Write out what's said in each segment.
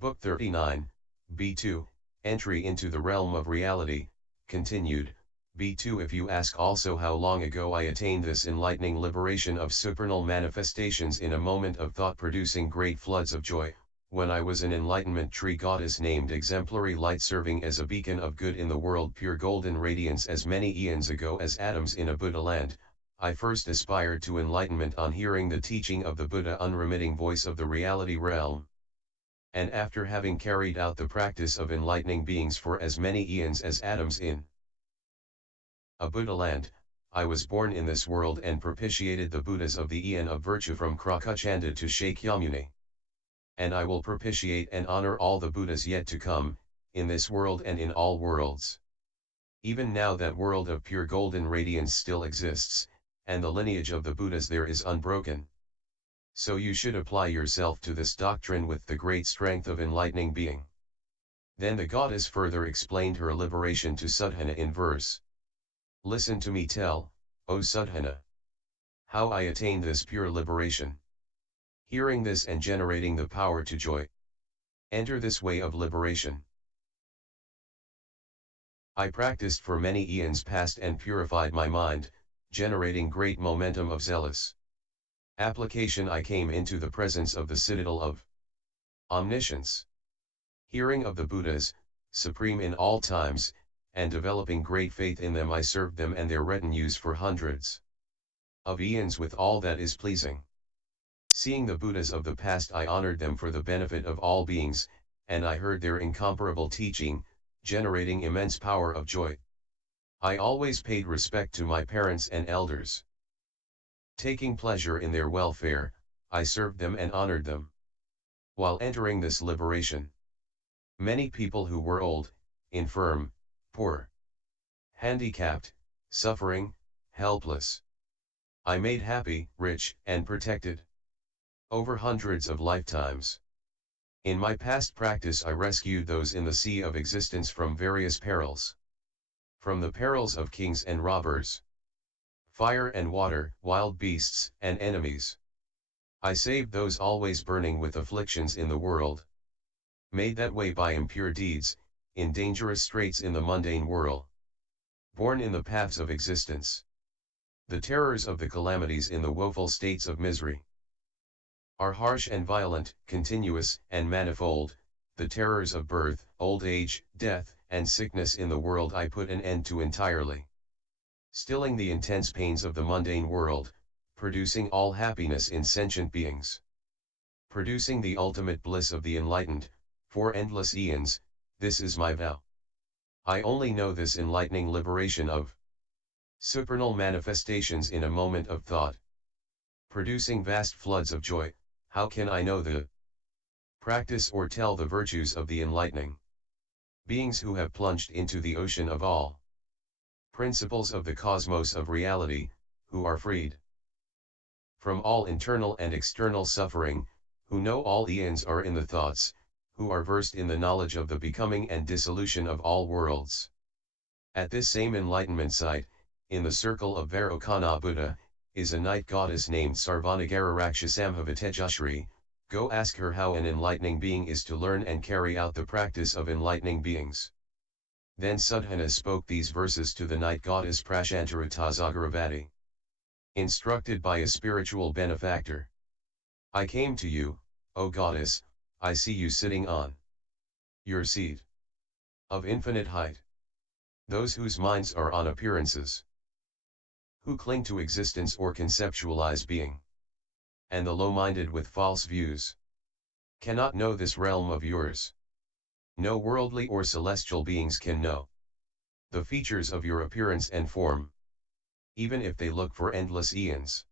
Book 39, B2, Entry into the Realm of Reality, continued. B2 If you ask also how long ago I attained this enlightening liberation of supernal manifestations in a moment of thought producing great floods of joy, when I was an enlightenment tree goddess named exemplary light serving as a beacon of good in the world pure golden radiance as many eons ago as atoms in a Buddha land, I first aspired to enlightenment on hearing the teaching of the Buddha unremitting voice of the reality realm. And after having carried out the practice of enlightening beings for as many eons as atoms in a Buddha land, I was born in this world and propitiated the Buddhas of the eon of virtue from Krakachanda to Shakyamuni. And I will propitiate and honor all the Buddhas yet to come, in this world and in all worlds. Even now that world of pure golden radiance still exists, and the lineage of the Buddhas there is unbroken. So you should apply yourself to this doctrine with the great strength of enlightening being. Then the goddess further explained her liberation to Sudhana in verse. Listen to me tell, O Sudhana, how I attained this pure liberation. Hearing this and generating the power to joy. Enter this way of liberation. I practiced for many eons past and purified my mind, generating great momentum of zealous application. I came into the presence of the citadel of omniscience. Hearing of the Buddhas, supreme in all times, and developing great faith in them, I served them and their retinues for hundreds of eons with all that is pleasing. Seeing the Buddhas of the past, I honored them for the benefit of all beings, and I heard their incomparable teaching, generating immense power of joy. I always paid respect to my parents and elders. Taking pleasure in their welfare, I served them and honored them. While entering this liberation, many people who were old, infirm, poor, handicapped, suffering, helpless, I made happy, rich, and protected. Over hundreds of lifetimes. In my past practice I rescued those in the sea of existence from various perils. From the perils of kings and robbers, fire and water, wild beasts, and enemies. I saved those always burning with afflictions in the world. Made that way by impure deeds, in dangerous straits in the mundane world. Born in the paths of existence. The terrors of the calamities in the woeful states of misery are harsh and violent, continuous and manifold. The terrors of birth, old age, death, and sickness in the world I put an end to entirely. Stilling the intense pains of the mundane world, producing all happiness in sentient beings. Producing the ultimate bliss of the enlightened, for endless eons, this is my vow. I only know this enlightening liberation of supernal manifestations in a moment of thought. Producing vast floods of joy, how can I know the practice or tell the virtues of the enlightening beings who have plunged into the ocean of all principles of the cosmos of reality, who are freed from all internal and external suffering, who know all eons are in the thoughts, who are versed in the knowledge of the becoming and dissolution of all worlds. At this same enlightenment site, in the circle of Vairocana Buddha, is a night goddess named Sarvanagara Rakshasamhavatejashri. Go ask her how an enlightening being is to learn and carry out the practice of enlightening beings. Then Sudhana spoke these verses to the night goddess Prashantaratazagaravati. Instructed by a spiritual benefactor. I came to you, O goddess, I see you sitting on your seat of infinite height. Those whose minds are on appearances, who cling to existence or conceptualize being, and the low-minded with false views, cannot know this realm of yours. No worldly or celestial beings can know the features of your appearance and form, even if they look for endless eons.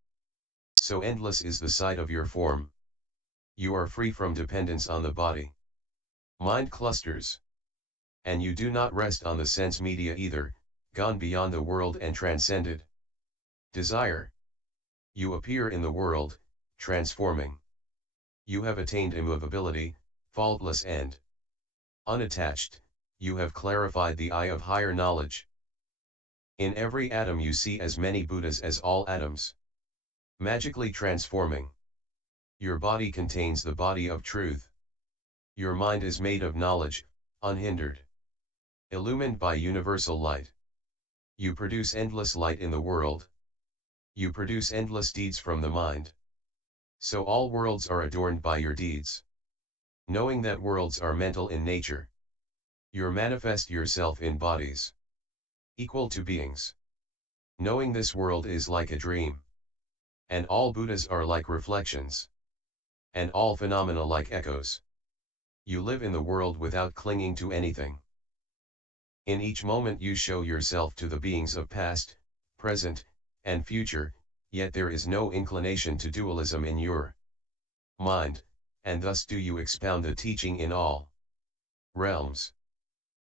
So endless is the sight of your form. You are free from dependence on the body, mind clusters. And you do not rest on the sense media either, gone beyond the world and transcended desire. You appear in the world, transforming. You have attained immovability, faultless and unattached. You have clarified the eye of higher knowledge. In every atom you see as many Buddhas as all atoms, magically transforming. Your body contains the body of truth. Your mind is made of knowledge, unhindered. Illumined by universal light. You produce endless light in the world. You produce endless deeds from the mind. So all worlds are adorned by your deeds. Knowing that worlds are mental in nature. You manifest yourself in bodies equal to beings. Knowing this world is like a dream. And all Buddhas are like reflections. And all phenomena like echoes. You live in the world without clinging to anything. In each moment you show yourself to the beings of past, present, and future, yet there is no inclination to dualism in your mind, and thus do you expound the teaching in all realms.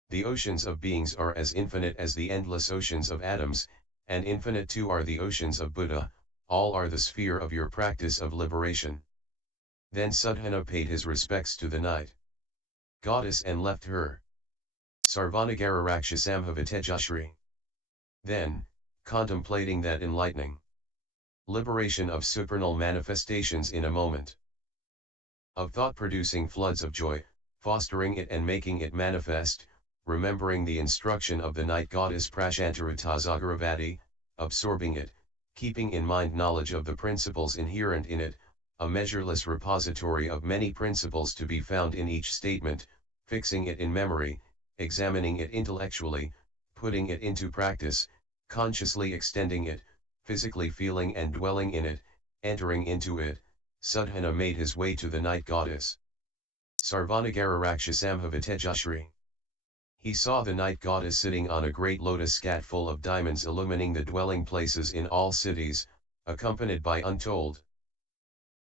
The oceans of beings are as infinite as the endless oceans of atoms, and infinite too are the oceans of Buddha, all are the sphere of your practice of liberation. Then Suddhana paid his respects to the night goddess and left her. Sarvanagararakshasambhavatejashri. Then, contemplating that enlightening liberation of supernal manifestations in a moment of thought producing floods of joy, fostering it and making it manifest, remembering the instruction of the night goddess Prashantaratazagaravati, absorbing it, keeping in mind knowledge of the principles inherent in it, a measureless repository of many principles to be found in each statement, fixing it in memory, examining it intellectually, putting it into practice, consciously extending it, physically feeling and dwelling in it, entering into it, Suddhana made his way to the night goddess. Sarvanagararakshasambhavatejashri. He saw the night goddess sitting on a great lotus scat full of diamonds illumining the dwelling places in all cities, accompanied by untold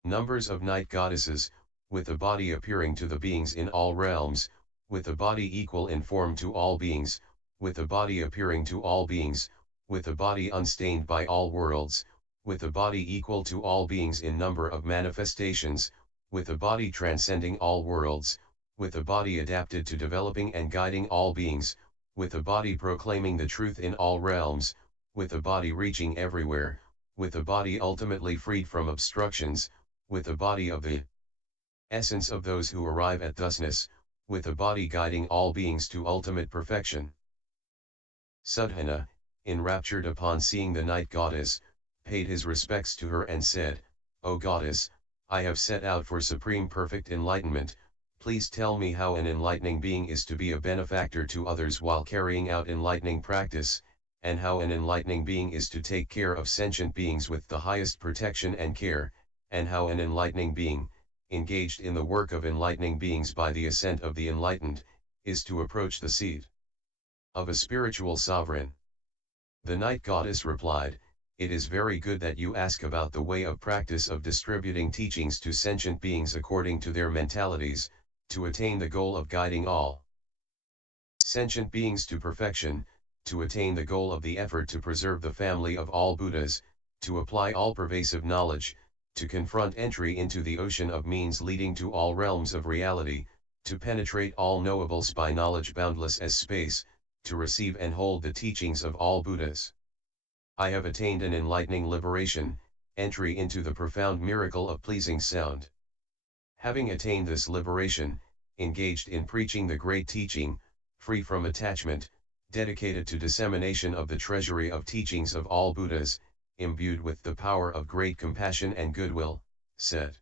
numbers of night goddesses, with a body appearing to the beings in all realms, with a body equal in form to all beings, with a body appearing to all beings, with a body unstained by all worlds, with a body equal to all beings in number of manifestations, with a body transcending all worlds, with a body adapted to developing and guiding all beings, with a body proclaiming the truth in all realms, with a body reaching everywhere, with a body ultimately freed from obstructions, with a body of the essence of those who arrive at thusness, with a body guiding all beings to ultimate perfection. Suddhana, enraptured upon seeing the night goddess, paid his respects to her and said, "O goddess, I have set out for supreme perfect enlightenment, please tell me how an enlightening being is to be a benefactor to others while carrying out enlightening practice, and how an enlightening being is to take care of sentient beings with the highest protection and care, and how an enlightening being, engaged in the work of enlightening beings by the assent of the enlightened, is to approach the seat of a spiritual sovereign." The night goddess replied, "It is very good that you ask about the way of practice of distributing teachings to sentient beings according to their mentalities, to attain the goal of guiding all sentient beings to perfection, to attain the goal of the effort to preserve the family of all Buddhas, to apply all-pervasive knowledge, to confront entry into the ocean of means leading to all realms of reality, to penetrate all knowables by knowledge boundless as space, to receive and hold the teachings of all Buddhas. I have attained an enlightening liberation, entry into the profound miracle of pleasing sound. Having attained this liberation, engaged in preaching the great teaching, free from attachment, dedicated to dissemination of the treasury of teachings of all Buddhas, imbued with the power of great compassion and goodwill, set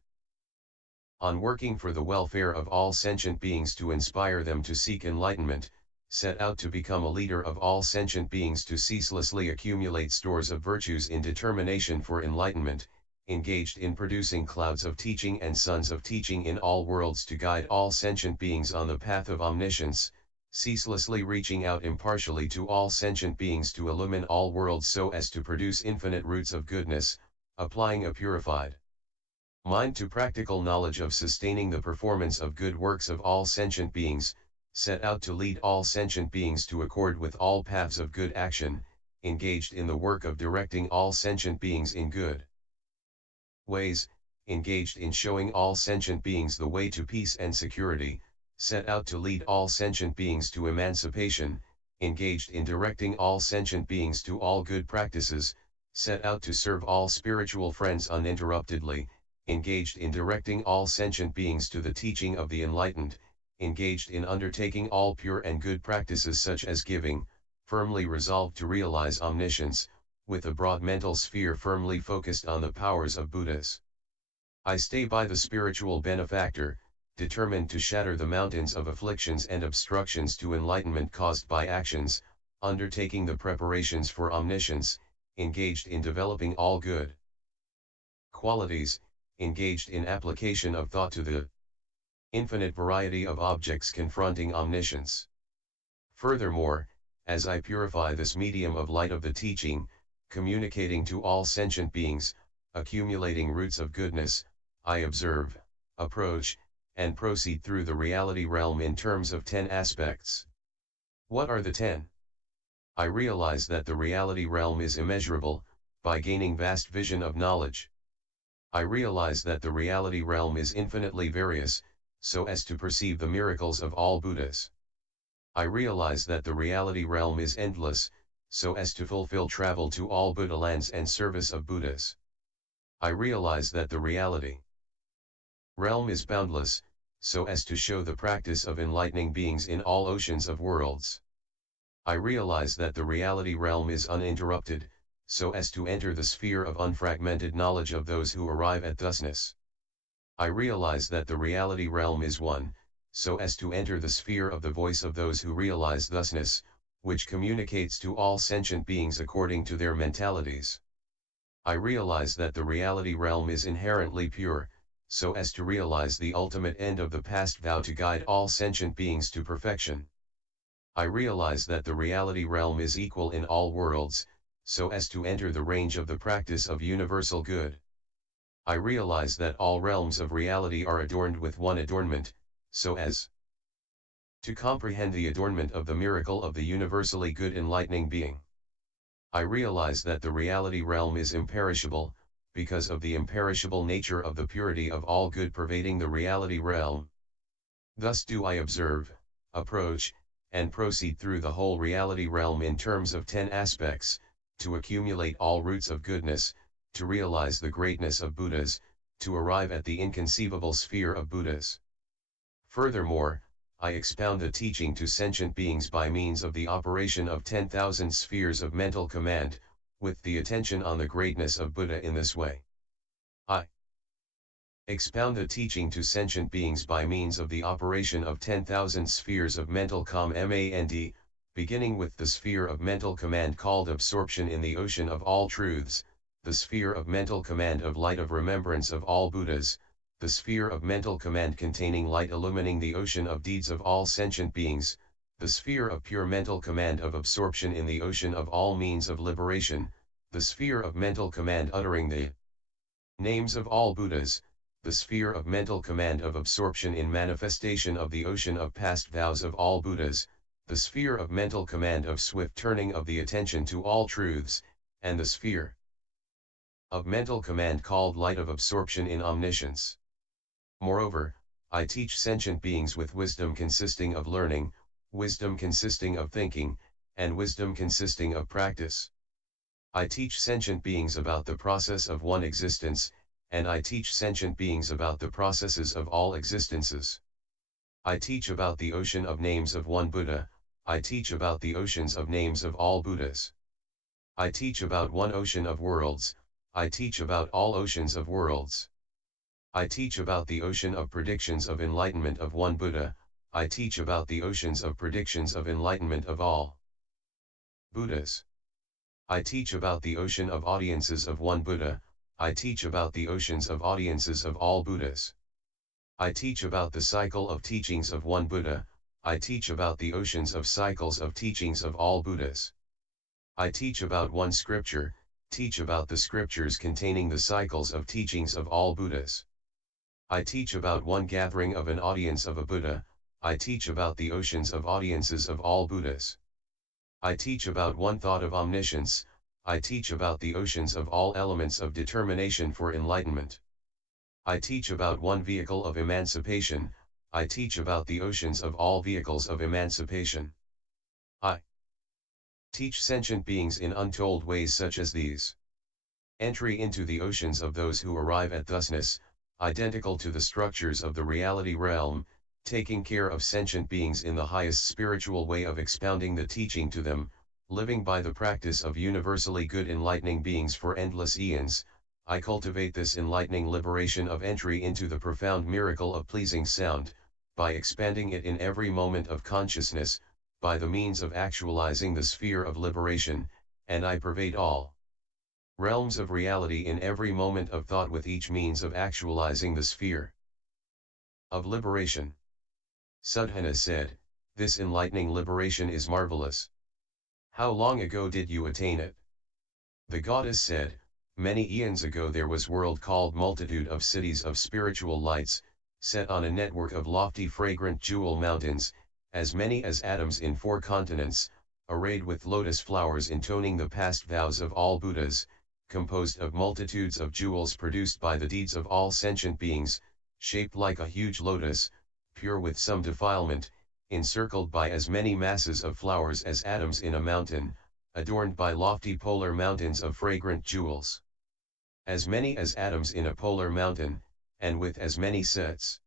on working for the welfare of all sentient beings to inspire them to seek enlightenment, set out to become a leader of all sentient beings to ceaselessly accumulate stores of virtues in determination for enlightenment, engaged in producing clouds of teaching and suns of teaching in all worlds to guide all sentient beings on the path of omniscience, ceaselessly reaching out impartially to all sentient beings to illumine all worlds so as to produce infinite roots of goodness, applying a purified mind to practical knowledge of sustaining the performance of good works of all sentient beings, set out to lead all sentient beings to accord with all paths of good action, engaged in the work of directing all sentient beings in good ways, engaged in showing all sentient beings the way to peace and security, set out to lead all sentient beings to emancipation, engaged in directing all sentient beings to all good practices, set out to serve all spiritual friends uninterruptedly, engaged in directing all sentient beings to the teaching of the enlightened, engaged in undertaking all pure and good practices such as giving, firmly resolved to realize omniscience, with a broad mental sphere firmly focused on the powers of Buddhas. I stay by the spiritual benefactor, determined to shatter the mountains of afflictions and obstructions to enlightenment caused by actions, undertaking the preparations for omniscience, engaged in developing all good qualities, engaged in application of thought to the infinite variety of objects confronting omniscience. Furthermore, as I purify this medium of light of the teaching, communicating to all sentient beings, accumulating roots of goodness, I observe, approach, and proceed through the reality realm in terms of 10 aspects. What are the 10? I realize that the reality realm is immeasurable, by gaining vast vision of knowledge. I realize that the reality realm is infinitely various, so as to perceive the miracles of all Buddhas. I realize that the reality realm is endless, so as to fulfill travel to all Buddha lands and service of Buddhas. I realize that the reality realm is boundless, so as to show the practice of enlightening beings in all oceans of worlds. I realize that the reality realm is uninterrupted, so as to enter the sphere of unfragmented knowledge of those who arrive at thusness. I realize that the reality realm is one, so as to enter the sphere of the voice of those who realize thusness, which communicates to all sentient beings according to their mentalities. I realize that the reality realm is inherently pure, so as to realize the ultimate end of the past vow to guide all sentient beings to perfection. I realize that the reality realm is equal in all worlds, so as to enter the range of the practice of universal good. I realize that all realms of reality are adorned with one adornment, so as to comprehend the adornment of the miracle of the universally good enlightening being. I realize that the reality realm is imperishable, because of the imperishable nature of the purity of all good pervading the reality realm. Thus do I observe, approach, and proceed through the whole reality realm in terms of 10 aspects, to accumulate all roots of goodness, to realize the greatness of Buddhas, to arrive at the inconceivable sphere of Buddhas. Furthermore, I expound the teaching to sentient beings by means of the operation of 10,000 spheres of mental command, with the attention on the greatness of Buddha in this way. I expound the teaching to sentient beings by means of the operation of 10,000 spheres of mental command, beginning with the sphere of mental command called absorption in the ocean of all truths, the sphere of mental command of light of remembrance of all Buddhas, the sphere of mental command containing light illumining the ocean of deeds of all sentient beings, the sphere of pure mental command of absorption in the ocean of all means of liberation, the sphere of mental command uttering the names of all Buddhas, the sphere of mental command of absorption in manifestation of the ocean of past vows of all Buddhas, the sphere of mental command of swift turning of the attention to all truths, and the sphere of mental command called light of absorption in omniscience. Moreover, I teach sentient beings with wisdom consisting of learning, wisdom consisting of thinking, and wisdom consisting of practice. I teach sentient beings about the process of one existence, and I teach sentient beings about the processes of all existences. I teach about the ocean of names of one Buddha, I teach about the oceans of names of all Buddhas. I teach about one ocean of worlds, I teach about all oceans of worlds. I teach about the ocean of predictions of enlightenment of one Buddha, I teach about the oceans of predictions of enlightenment of all Buddhas. I teach about the ocean of audiences of one Buddha, I teach about the oceans of audiences of all Buddhas. I teach about the cycle of teachings of one Buddha, I teach about the oceans of cycles of teachings of all Buddhas. I teach about one scripture, teach about the scriptures containing the cycles of teachings of all Buddhas. I teach about one gathering of an audience of a Buddha, I teach about the oceans of audiences of all Buddhas. I teach about one thought of omniscience, I teach about the oceans of all elements of determination for enlightenment. I teach about one vehicle of emancipation, I teach about the oceans of all vehicles of emancipation. I teach sentient beings in untold ways such as these. Entry into the oceans of those who arrive at thusness, identical to the structures of the reality realm, taking care of sentient beings in the highest spiritual way of expounding the teaching to them, living by the practice of universally good enlightening beings for endless eons. I cultivate this enlightening liberation of entry into the profound miracle of pleasing sound, by expanding it in every moment of consciousness, by the means of actualizing the sphere of liberation, and I pervade all realms of reality in every moment of thought with each means of actualizing the sphere of liberation. Sadhana said, "This enlightening liberation is marvelous. How long ago did you attain it?" The goddess said, "Many eons ago there was world called multitude of cities of spiritual lights, set on a network of lofty fragrant jewel mountains, as many as atoms in 4 continents, arrayed with lotus flowers intoning the past vows of all Buddhas, composed of multitudes of jewels produced by the deeds of all sentient beings, shaped like a huge lotus, pure with some defilement, encircled by as many masses of flowers as atoms in a mountain, adorned by lofty polar mountains of fragrant jewels. As many as atoms in a polar mountain, and with as many sets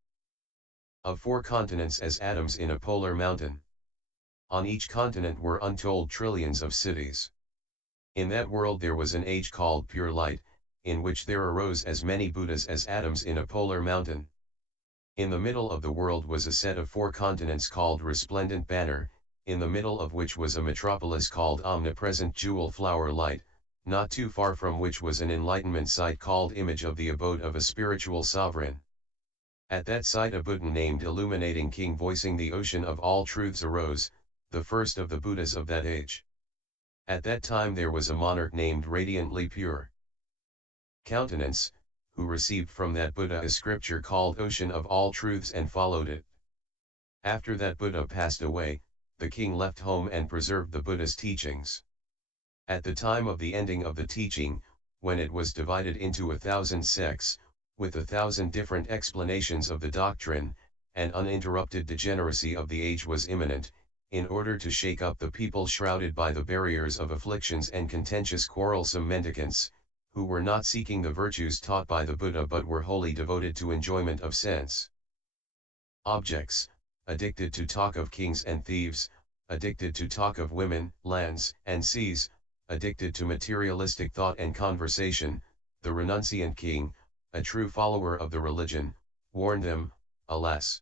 of 4 continents as atoms in a polar mountain. On each continent were untold trillions of cities. In that world there was an age called pure light, in which there arose as many Buddhas as atoms in a polar mountain. In the middle of the world was a set of 4 continents called resplendent banner, in the middle of which was a metropolis called omnipresent jewel flower light, not too far from which was an enlightenment site called image of the abode of a spiritual sovereign. At that site a Buddha named illuminating king voicing the ocean of all truths arose, the first of the Buddhas of that age. At that time there was a monarch named radiantly pure countenance, who received from that Buddha a scripture called ocean of all truths and followed it. After that Buddha passed away, the king left home and preserved the Buddha's teachings. At the time of the ending of the teaching, when it was divided into 1,000 sects, with 1,000 different explanations of the doctrine, and uninterrupted degeneracy of the age was imminent, in order to shake up the people shrouded by the barriers of afflictions and contentious quarrelsome mendicants, who were not seeking the virtues taught by the Buddha but were wholly devoted to enjoyment of sense objects, addicted to talk of kings and thieves, addicted to talk of women, lands, and seas, addicted to materialistic thought and conversation. The renunciant king, a true follower of the religion, warned them, alas!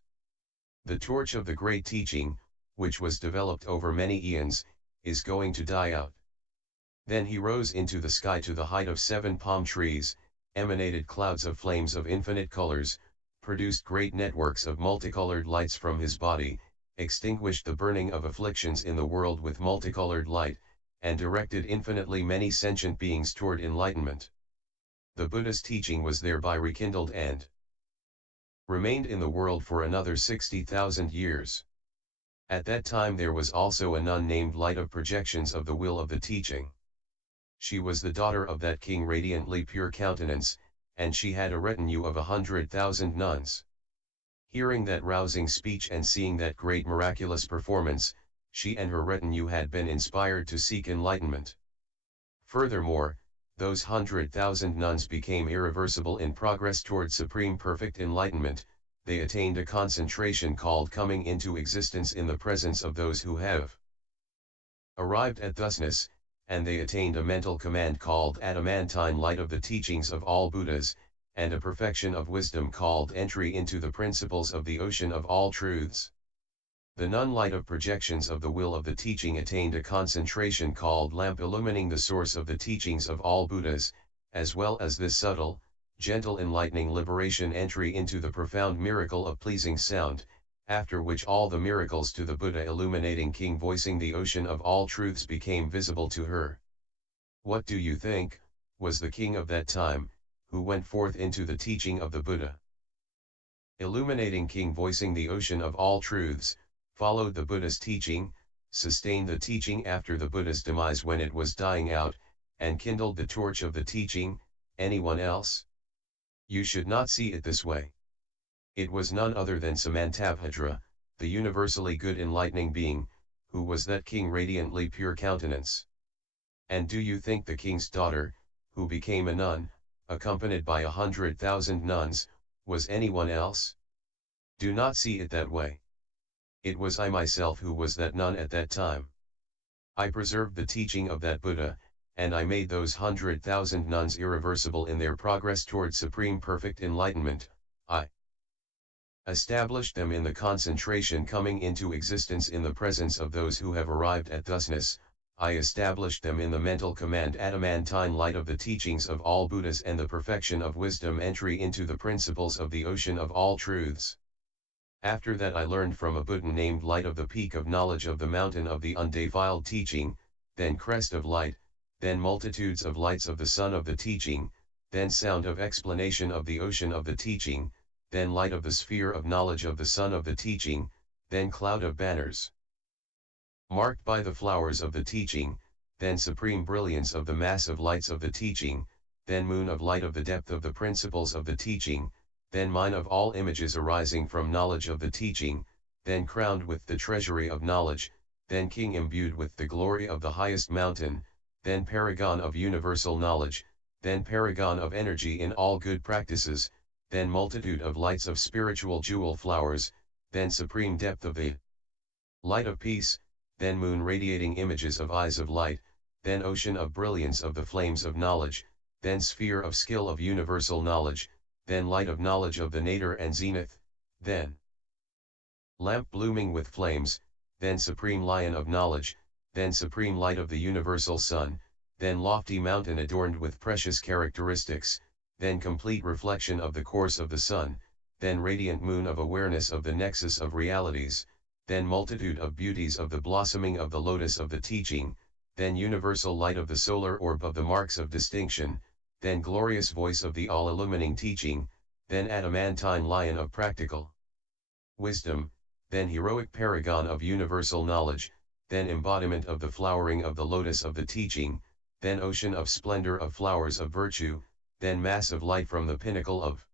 The torch of the great teaching, which was developed over many eons, is going to die out. Then he rose into the sky to the height of 7 palm trees, emanated clouds of flames of infinite colors, produced great networks of multicolored lights from his body, extinguished the burning of afflictions in the world with multicolored light, and directed infinitely many sentient beings toward enlightenment. The Buddha's teaching was thereby rekindled and remained in the world for another 60,000 years. At that time there was also a nun named Light of Projections of the Will of the Teaching. She was the daughter of that king radiantly pure countenance, and she had a retinue of 100,000 nuns. Hearing that rousing speech and seeing that great miraculous performance, she and her retinue had been inspired to seek enlightenment. Furthermore, those 100,000 nuns became irreversible in progress toward supreme perfect enlightenment. They attained a concentration called coming into existence in the presence of those who have arrived at thusness, and they attained a mental command called adamantine light of the teachings of all Buddhas, and a perfection of wisdom called entry into the principles of the ocean of all truths. The nun Light of Projections of the Will of the Teaching attained a concentration called lamp illumining the source of the teachings of all Buddhas, as well as this subtle, gentle enlightening liberation entry into the profound miracle of pleasing sound, after which all the miracles to the Buddha illuminating king voicing the ocean of all truths became visible to her. What do you think, was the king of that time, who went forth into the teaching of the Buddha? Illuminating king voicing the ocean of all truths, followed the Buddha's teaching, sustained the teaching after the Buddha's demise when it was dying out, and kindled the torch of the teaching. Anyone else? You should not see it this way. It was none other than Samantabhadra, the universally good enlightening being, who was that king radiantly pure countenance. And do you think the king's daughter, who became a nun, accompanied by 100,000 nuns, Was anyone else? Do not see it that way. It was I myself who was that none at that time. I preserved the teaching of that Buddha, and I made those 100,000 nuns irreversible in their progress toward supreme perfect enlightenment. I established them in the concentration coming into existence in the presence of those who have arrived at thusness. I established them in the mental command adamantine light of the teachings of all Buddhas and the perfection of wisdom entry into the principles of the ocean of all truths. After that I learned from a Buddha named Light of the peak of knowledge of the mountain of the undefiled teaching, then crest of light, then multitudes of lights of the sun of the teaching, then sound of explanation of the ocean of the teaching, then light of the sphere of knowledge of the sun of the teaching, then cloud of banners marked by the flowers of the teaching, then supreme brilliance of the mass of lights of the teaching, then moon of light of the depth of the principles of the teaching, then mine of all images arising from knowledge of the teaching, then crowned with the treasury of knowledge, then king imbued with the glory of the highest mountain, then paragon of universal knowledge, then paragon of energy in all good practices, then multitude of lights of spiritual jewel flowers, then supreme depth of the light of peace, then moon radiating images of eyes of light, then ocean of brilliance of the flames of knowledge, then sphere of skill of universal knowledge, then light of knowledge of the nadir and zenith, then lamp blooming with flames, then supreme lion of knowledge, then supreme light of the universal sun, then lofty mountain adorned with precious characteristics, then complete reflection of the course of the sun, then radiant moon of awareness of the nexus of realities, then multitude of beauties of the blossoming of the lotus of the teaching, then universal light of the solar orb of the marks of distinction, then glorious voice of the all-illumining teaching, then adamantine lion of practical wisdom, then heroic paragon of universal knowledge, then embodiment of the flowering of the lotus of the teaching, then ocean of splendor of flowers of virtue, then mass of light from the pinnacle of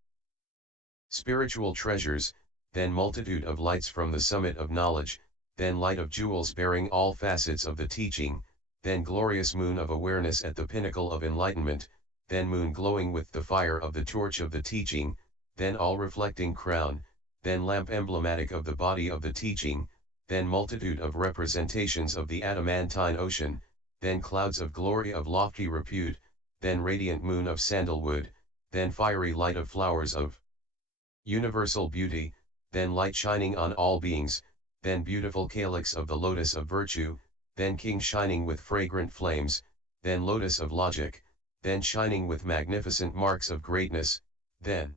spiritual treasures, then multitude of lights from the summit of knowledge, then light of jewels bearing all facets of the teaching, then glorious moon of awareness at the pinnacle of enlightenment, then moon glowing with the fire of the torch of the teaching, then all-reflecting crown, then lamp emblematic of the body of the teaching, then multitude of representations of the adamantine ocean, then clouds of glory of lofty repute, then radiant moon of sandalwood, then fiery light of flowers of universal beauty, then light shining on all beings, then beautiful calyx of the lotus of virtue, then king shining with fragrant flames, then lotus of logic, then shining with magnificent marks of greatness, then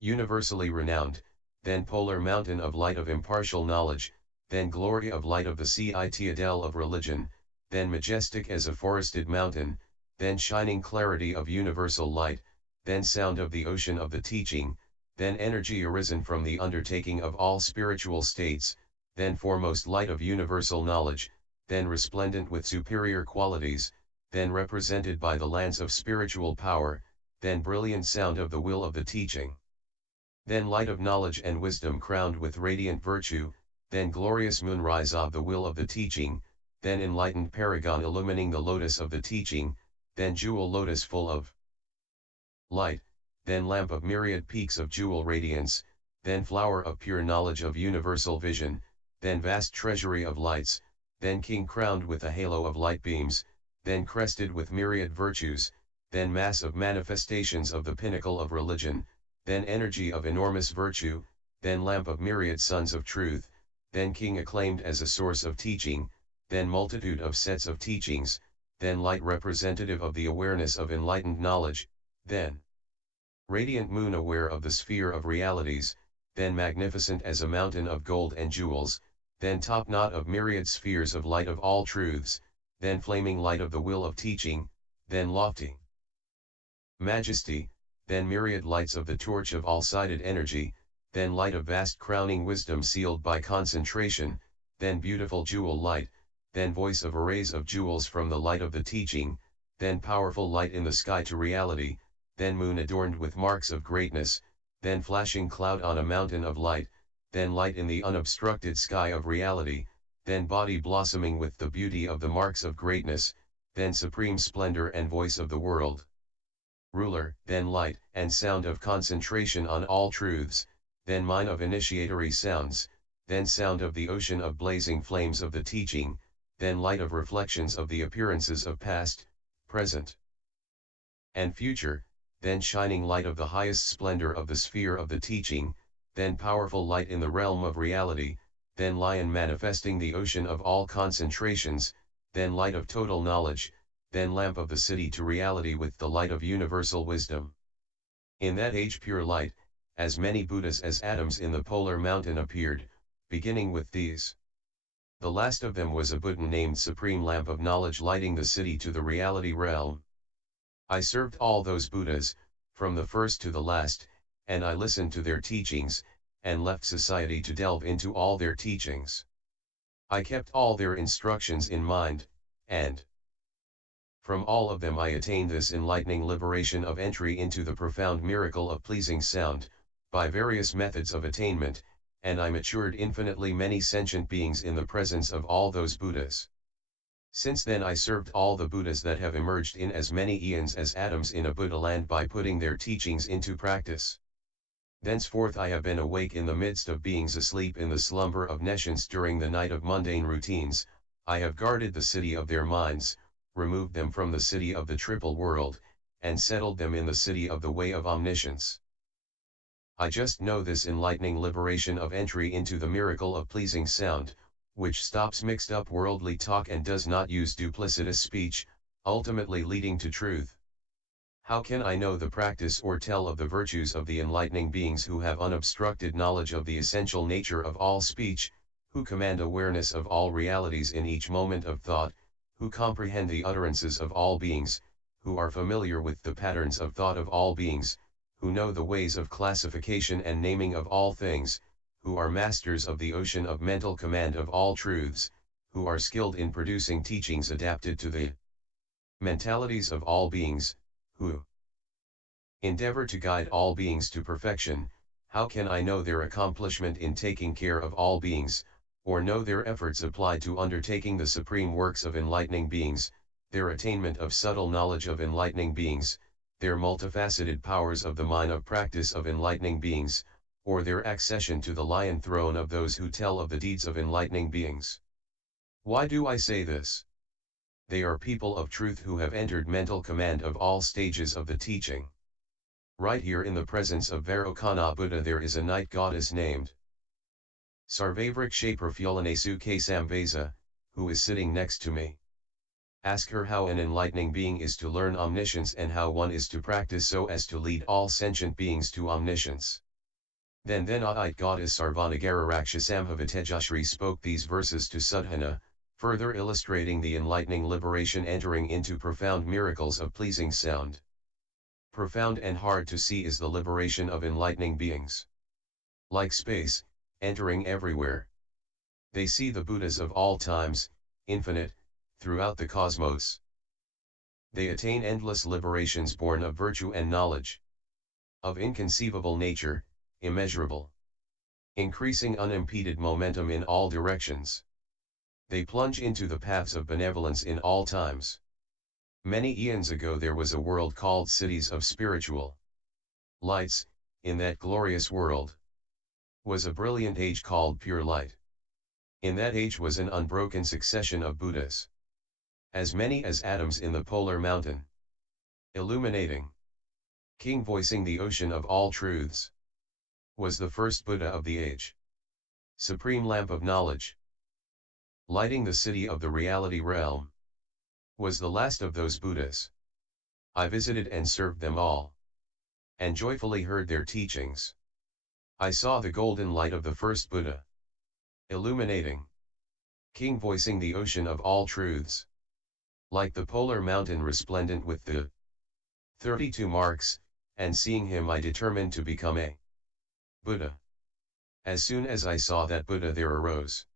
universally renowned, then polar mountain of light of impartial knowledge, then glory of light of the citadel of religion, then majestic as a forested mountain, then shining clarity of universal light, then sound of the ocean of the teaching, then energy arisen from the undertaking of all spiritual states, then foremost light of universal knowledge, then resplendent with superior qualities, then represented by the lance of spiritual power, then brilliant sound of the will of the teaching, then light of knowledge and wisdom crowned with radiant virtue, then glorious moonrise of the will of the teaching, then enlightened paragon illumining the lotus of the teaching, then jewel lotus full of light, then lamp of myriad peaks of jewel radiance, then flower of pure knowledge of universal vision, then vast treasury of lights, then king crowned with a halo of light beams, then crested with myriad virtues, then mass of manifestations of the pinnacle of religion, then energy of enormous virtue, then lamp of myriad sons of truth, then king acclaimed as a source of teaching, then multitude of sets of teachings, then light representative of the awareness of enlightened knowledge, then radiant moon aware of the sphere of realities, then magnificent as a mountain of gold and jewels, then top knot of myriad spheres of light of all truths, then flaming light of the will of teaching, then lofty majesty, then myriad lights of the torch of all-sided energy, then light of vast crowning wisdom sealed by concentration, then beautiful jewel light, then voice of arrays of jewels from the light of the teaching, then powerful light in the sky to reality, then moon adorned with marks of greatness, then flashing cloud on a mountain of light, then light in the unobstructed sky of reality, then body blossoming with the beauty of the marks of greatness, then supreme splendor and voice of the world. ruler, then light and sound of concentration on all truths, then mine of initiatory sounds, then sound of the ocean of blazing flames of the teaching, then light of reflections of the appearances of past, present, and future, then shining light of the highest splendor of the sphere of the teaching, then powerful light in the realm of reality, then lion manifesting the ocean of all concentrations, then light of total knowledge, then lamp of the city to reality with the light of universal wisdom. In that age pure light, as many Buddhas as atoms in the polar mountain appeared, beginning with these. The last of them was a Buddha named Supreme Lamp of Knowledge lighting the city to the reality realm. I served all those Buddhas, from the first to the last, and I listened to their teachings, and left society to delve into all their teachings. I kept all their instructions in mind, and from all of them I attained this enlightening liberation of entry into the profound miracle of pleasing sound, by various methods of attainment, and I matured infinitely many sentient beings in the presence of all those Buddhas. Since then I served all the Buddhas that have emerged in as many eons as atoms in a Buddha land by putting their teachings into practice. Thenceforth I have been awake in the midst of beings asleep in the slumber of nescience during the night of mundane routines. I have guarded the city of their minds, removed them from the city of the triple world, and settled them in the city of the way of omniscience. I just know this enlightening liberation of entry into the miracle of pleasing sound, which stops mixed up worldly talk and does not use duplicitous speech, ultimately leading to truth. How can I know the practice or tell of the virtues of the enlightening beings who have unobstructed knowledge of the essential nature of all speech, who command awareness of all realities in each moment of thought, who comprehend the utterances of all beings, who are familiar with the patterns of thought of all beings, who know the ways of classification and naming of all things, who are masters of the ocean of mental command of all truths, who are skilled in producing teachings adapted to the mentalities of all beings, who endeavor to guide all beings to perfection. How can I know their accomplishment in taking care of all beings, or know their efforts applied to undertaking the supreme works of enlightening beings, their attainment of subtle knowledge of enlightening beings, their multifaceted powers of the mind of practice of enlightening beings, or their accession to the lion throne of those who tell of the deeds of enlightening beings? Why do I say this? They are people of truth who have entered mental command of all stages of the teaching. Right here in the presence of Vairocana Buddha there is a night goddess named Sarvavrik Shaperfulanesu K Samvesa, who is sitting next to me. Ask her how an enlightening being is to learn omniscience and how one is to practice so as to lead all sentient beings to omniscience. Then Ait goddess Sarvanagararakshasambhavatejashri spoke these verses to Sudhana, further illustrating the enlightening liberation entering into profound miracles of pleasing sound. Profound and hard to see is the liberation of enlightening beings. Like space, entering everywhere. They see the Buddhas of all times, infinite, throughout the cosmos. They attain endless liberations born of virtue and knowledge. Of inconceivable nature, immeasurable. Increasing unimpeded momentum in all directions. They plunge into the paths of benevolence in all times. Many eons ago there was a world called cities of spiritual lights. In that glorious world was a brilliant age called pure light. In that age was an unbroken succession of Buddhas. As many as atoms in the polar mountain. Illuminating. King voicing the ocean of all truths. Was the first Buddha of the age. Supreme lamp of knowledge. Lighting the city of the reality realm. Was the last of those Buddhas. I visited and served them all. And joyfully heard their teachings. I saw the golden light of the first Buddha. Illuminating. King voicing the ocean of all truths. Like the polar mountain resplendent with the 32 marks, and seeing him I determined to become a Buddha. As soon as I saw that Buddha there arose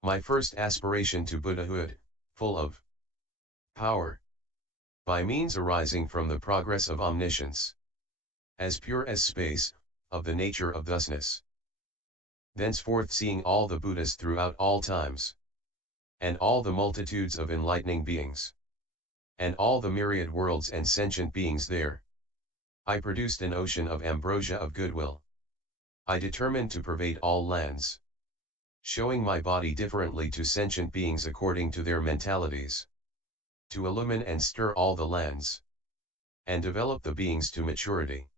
my first aspiration to Buddhahood, full of power, by means arising from the progress of omniscience, as pure as space, of the nature of thusness. Thenceforth seeing all the Buddhas throughout all times, and all the multitudes of enlightening beings, and all the myriad worlds and sentient beings there, I produced an ocean of ambrosia of goodwill. I determined to pervade all lands, showing my body differently to sentient beings according to their mentalities, to illumine and stir all the lands, and develop the beings to maturity.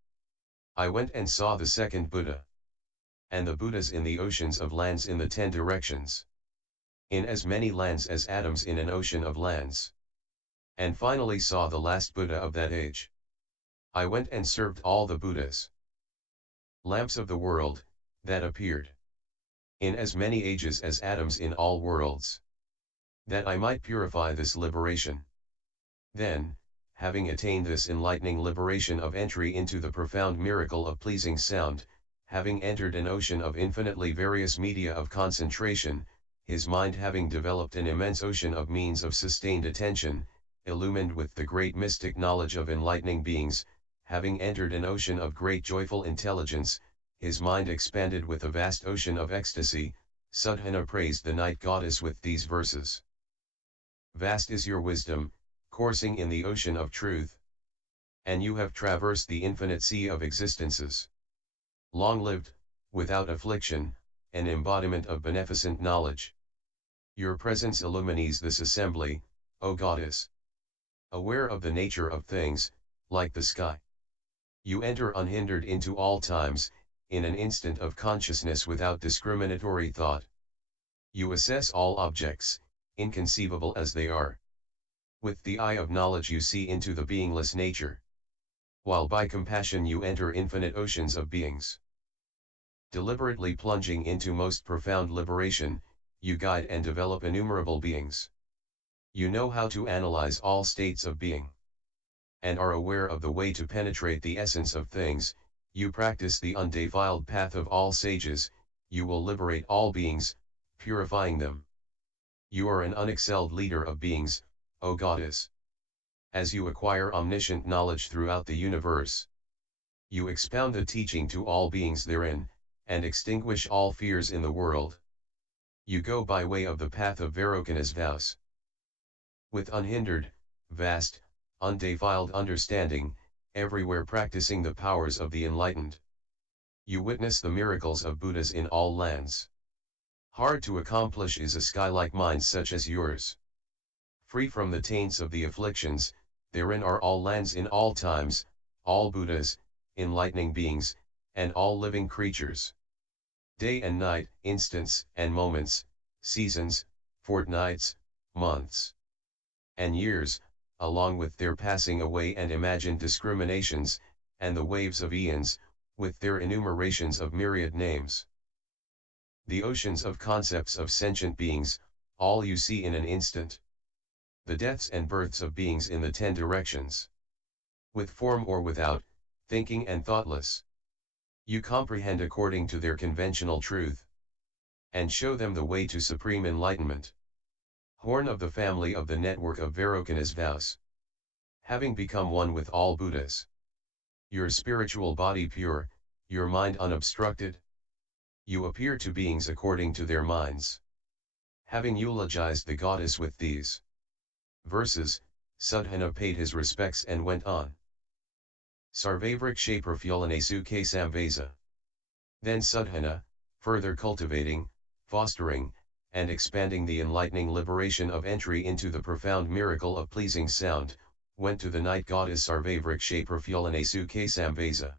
I went and saw the second Buddha, and the Buddhas in the oceans of lands in the 10 directions, in as many lands as atoms in an ocean of lands, and finally saw the last Buddha of that age. I went and served all the Buddhas, lamps of the world, that appeared in as many ages as atoms in all worlds, that I might purify this liberation. Then, having attained this enlightening liberation of entry into the profound miracle of pleasing sound, having entered an ocean of infinitely various media of concentration, his mind having developed an immense ocean of means of sustained attention, illumined with the great mystic knowledge of enlightening beings, having entered an ocean of great joyful intelligence, his mind expanded with a vast ocean of ecstasy, Sudhana praised the night goddess with these verses. Vast is your wisdom, coursing in the ocean of truth, and you have traversed the infinite sea of existences. Long lived, without affliction, an embodiment of beneficent knowledge. Your presence illumines this assembly, O goddess. Aware of the nature of things, like the sky, you enter unhindered into all times, in an instant of consciousness without discriminatory thought. You assess all objects, inconceivable as they are. With the eye of knowledge you see into the beingless nature, while by compassion you enter infinite oceans of beings. Deliberately plunging into most profound liberation, you guide and develop innumerable beings. You know how to analyze all states of being, and are aware of the way to penetrate the essence of things. You practice the undefiled path of all sages, you will liberate all beings, purifying them. You are an unexcelled leader of beings, O goddess. As you acquire omniscient knowledge throughout the universe, you expound the teaching to all beings therein, and extinguish all fears in the world. You go by way of the path of Vairocana's vows. With unhindered, vast, undefiled understanding, everywhere practicing the powers of the enlightened. You witness the miracles of Buddhas in all lands. Hard to accomplish is a sky-like mind such as yours. Free from the taints of the afflictions, therein are all lands in all times, all Buddhas, enlightening beings, and all living creatures. Day and night, instants and moments, seasons, fortnights, months, and years, along with their passing away and imagined discriminations, and the waves of eons, with their enumerations of myriad names. The oceans of concepts of sentient beings, all you see in an instant. The deaths and births of beings in the 10 directions. With form or without, thinking and thoughtless. You comprehend according to their conventional truth, and show them the way to supreme enlightenment. Horn of the family of the network of Vairocana's vows. Having become one with all Buddhas, your spiritual body pure, your mind unobstructed, you appear to beings according to their minds. Having eulogized the goddess with these verses, Sudhana paid his respects and went on. Sarvavrik Shaprafulanesu K Samvesa. Then Sudhana, further cultivating, fostering, and expanding the enlightening liberation of entry into the profound miracle of pleasing sound, went to the night goddess Sarvavrik Shaprafulanesu K Samvesa.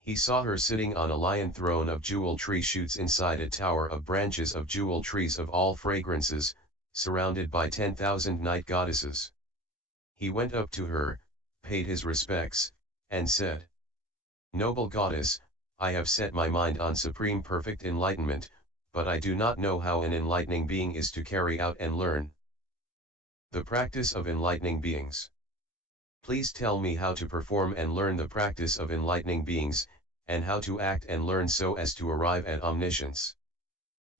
He saw her sitting on a lion throne of jewel tree shoots inside a tower of branches of jewel trees of all fragrances, surrounded by 10,000 night goddesses. He went up to her, paid his respects, and said, Noble goddess, I have set my mind on supreme perfect enlightenment, but I do not know how an enlightening being is to carry out and learn the practice of enlightening beings. Please tell me how to perform and learn the practice of enlightening beings, and how to act and learn so as to arrive at omniscience.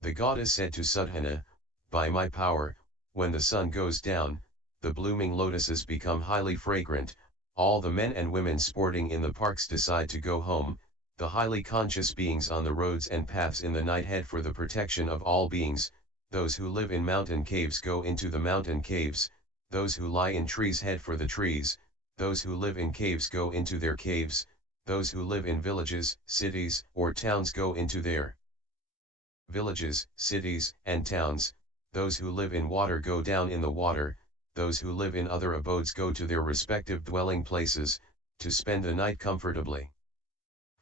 The goddess said to Sudhana, By my power, when the sun goes down, the blooming lotuses become highly fragrant, all the men and women sporting in the parks decide to go home, the highly conscious beings on the roads and paths in the night head for the protection of all beings, those who live in mountain caves go into the mountain caves, those who lie in trees head for the trees, those who live in caves go into their caves, those who live in villages, cities, or towns go into their villages, cities, and towns, those who live in water go down in the water, those who live in other abodes go to their respective dwelling places, to spend the night comfortably.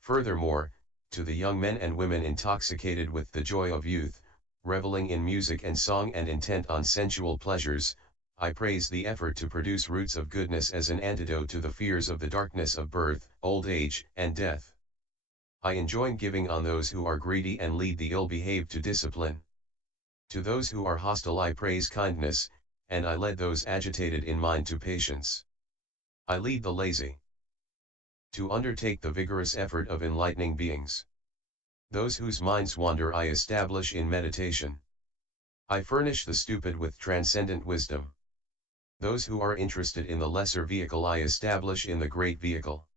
Furthermore, to the young men and women intoxicated with the joy of youth, reveling in music and song and intent on sensual pleasures, I praise the effort to produce roots of goodness as an antidote to the fears of the darkness of birth, old age, and death. I enjoin giving on those who are greedy and lead the ill-behaved to discipline. To those who are hostile I praise kindness, and I led those agitated in mind to patience. I lead the lazy to undertake the vigorous effort of enlightening beings. Those whose minds wander I establish in meditation. I furnish the stupid with transcendent wisdom. Those who are interested in the lesser vehicle I establish in the great vehicle.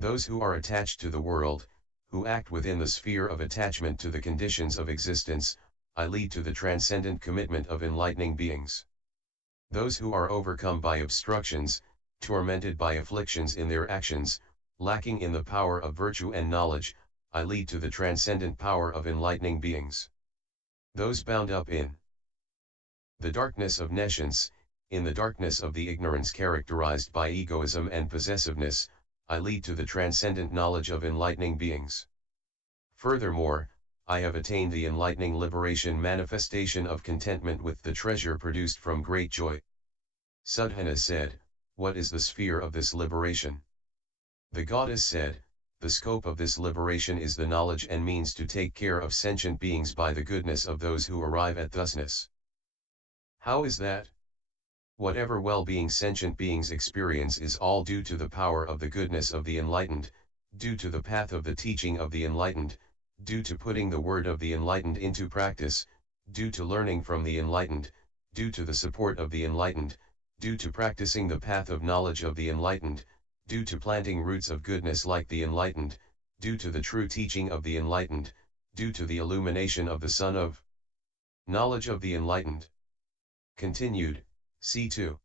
Those who are attached to the world, who act within the sphere of attachment to the conditions of existence, I lead to the transcendent commitment of enlightening beings. Those who are overcome by obstructions, tormented by afflictions in their actions, lacking in the power of virtue and knowledge, I lead to the transcendent power of enlightening beings. Those bound up in the darkness of nescience, in the darkness of the ignorance characterized by egoism and possessiveness, I lead to the transcendent knowledge of enlightening beings. Furthermore, I have attained the enlightening liberation manifestation of contentment with the treasure produced from great joy. Sudhana said, "What is the sphere of this liberation?" The goddess said, "The scope of this liberation is the knowledge and means to take care of sentient beings by the goodness of those who arrive at thusness." How is that? Whatever well-being sentient beings experience is all due to the power of the goodness of the enlightened, due to the path of the teaching of the enlightened, due to putting the word of the enlightened into practice, due to learning from the enlightened, due to the support of the enlightened, due to practicing the path of knowledge of the enlightened, due to planting roots of goodness like the enlightened, due to the true teaching of the enlightened, due to the illumination of the sun of knowledge of the enlightened. Continued, C2.